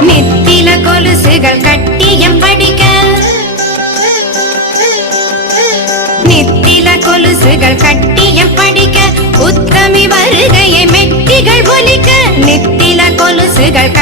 நித்தில கொலுசுகள் கட்டியம் படிக்க நித்தில கொலுசுகள் கட்டியம் படிக்க உத்தமி வருகையை மெட்டிகள் ஒலிக்க நித்தில கொலுசுகள்